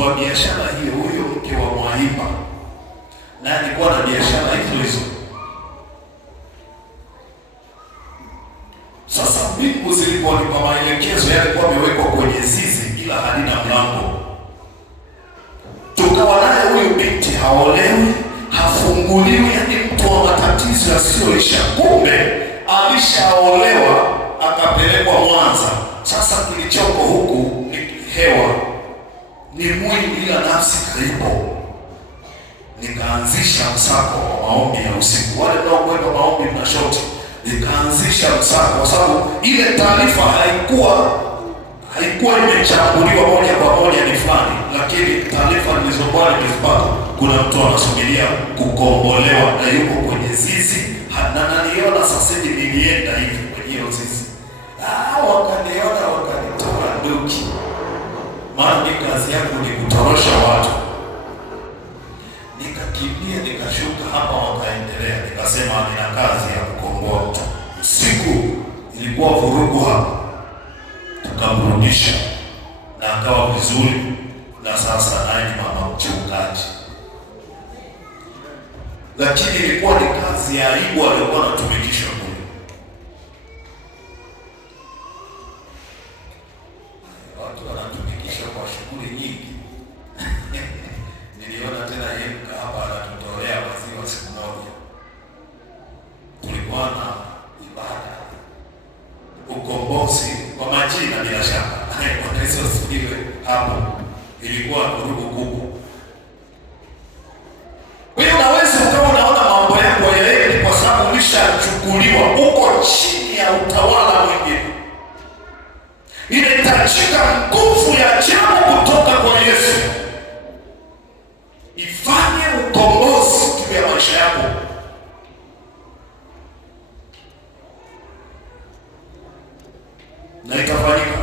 wa biashara hiyo, huyo mke wa Mwaipa naye alikuwa na biashara hizo hizo. Sasa mbingu zilikuwa ni kwa maelekezo yalikuwa yamewekwa kwenye zizi ila halina mlango. Tukawa naye huyu binti haolewi, hafunguliwi, yani mtu wa matatizo yasiyoisha. Kumbe alishaolewa akapelekwa Mwanza. Sasa kilichoko huku ni hewa, ni mwili ila nafsi haipo. Nikaanzisha msako wa maombi ya usiku. Wale mnaokwenda maombi mna shoti. Nikaanzisha msako kwa sababu ile taarifa haikuwa imechambuliwa moja kwa moja ni fulani, lakini taarifa nilizokuwa nimezipata, kuna mtu anasogelea kukombolewa na yuko kwenye zizi, na naliona sasa hivi nilienda hivi kwenye hiyo zizi. Wakaniona wakanitoa nduki. Maana ni kazi yangu ni kutorosha watu. Nikakimbia nikashuka hapa, wakaendelea. Nikasema nina kazi ya kukomboa mtu. Usiku ilikuwa vurugu hapa, tukamrudisha na akawa vizuri, na sasa naye ni mama mchungaji. Lakini ilikuwa ni kazi ya aibu aliyokuwa anatumikisha kule. Watu wanatumikisha kwa shughuli nyingi. Niliona tena yeye hapa anatutolea maziwa siku moja. Tulikuwa na ibada ukombozi kwa majina bila shaka. Kwa hizo sikiwe hapo. Ilikuwa vurugu kubwa. Wewe unaweza ukawa unaona mambo yako yaende kwa sababu ulishachukuliwa, uko chini ya utawala mwingine. Inahitajika nguvu ya ajabu kutoka kwa Yesu ifanye ukombozi juu ya maisha yako. Na ikafanyika.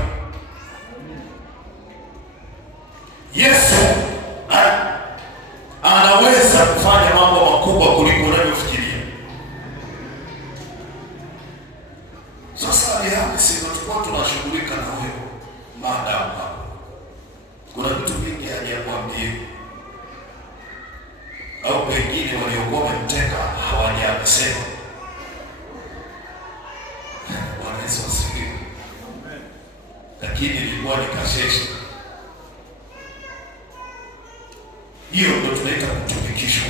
Yesu anaweza kufanya mambo makubwa kuliko unavyofikiria. Sasa Alhamisi ndio tulikuwa tunashughulika na huyo madam. Kuna vitu vingi hajakwambia, au pengine waliokuwa wamemteka hawajasema. Bwana Yesu asifiwe. Lakini ilikuwa ni kasheshe. Hiyo ndio tunaita kutumikishwa.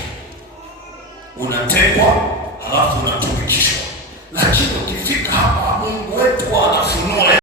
Unatekwa halafu unatumikishwa.